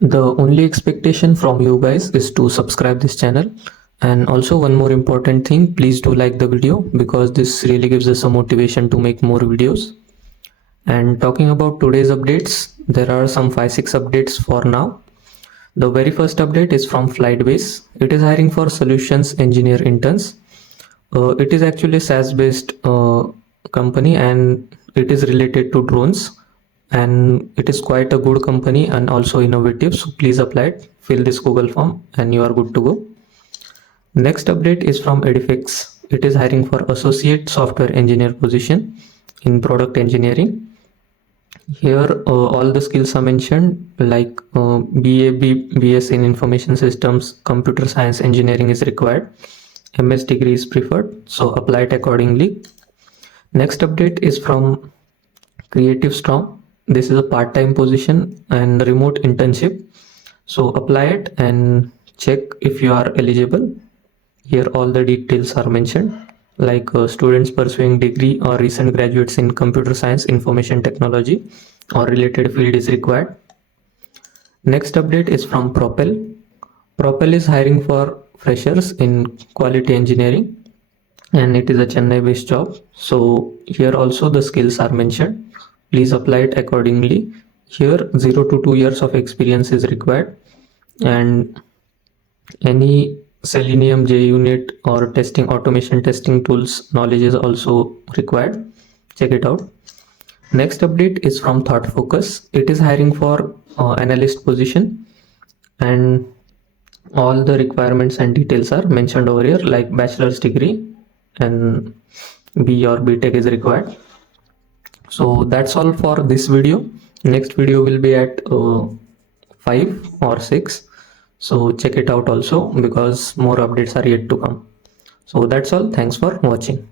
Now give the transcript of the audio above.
The only expectation from you guys is to subscribe this channel. And also one more important thing, please do like the video because this really gives us a motivation to make more videos. And talking about today's updates, there are some 5-6 updates for now. The very first update is from flytbase. It is hiring for solutions engineer interns. It is actually a SaaS based company and it is related to drones, and it is quite a good company and also innovative, so please apply it, fill this Google form and you are good to go. Next update is from edifecs. It is hiring for associate software engineer position in product engineering. Here all the skills are mentioned, like BS in information systems, computer science engineering is required, MS degree is preferred, so apply it accordingly. Next update is from Creative Storm. This is a part-time position and remote internship, so apply it and check if you are eligible. Here all the details are mentioned, like students pursuing degree or recent graduates in computer science, information technology or related field is required. Next update is from Propel. Propel is hiring for freshers in quality engineering and it is a Chennai based job. So here also the skills are mentioned. Please apply it accordingly. Here 0 to 2 years of experience is required and any Selenium, JUnit or testing automation testing tools knowledge is also required. Check it out. Next update is from Thoughtfocus. It is hiring for analyst position and all the requirements and details are mentioned over here, like bachelor's degree and B or btech is required. So that's all for this video. Next video will be at 5 or 6, so check it out also because more updates are yet to come. So that's all. Thanks for watching.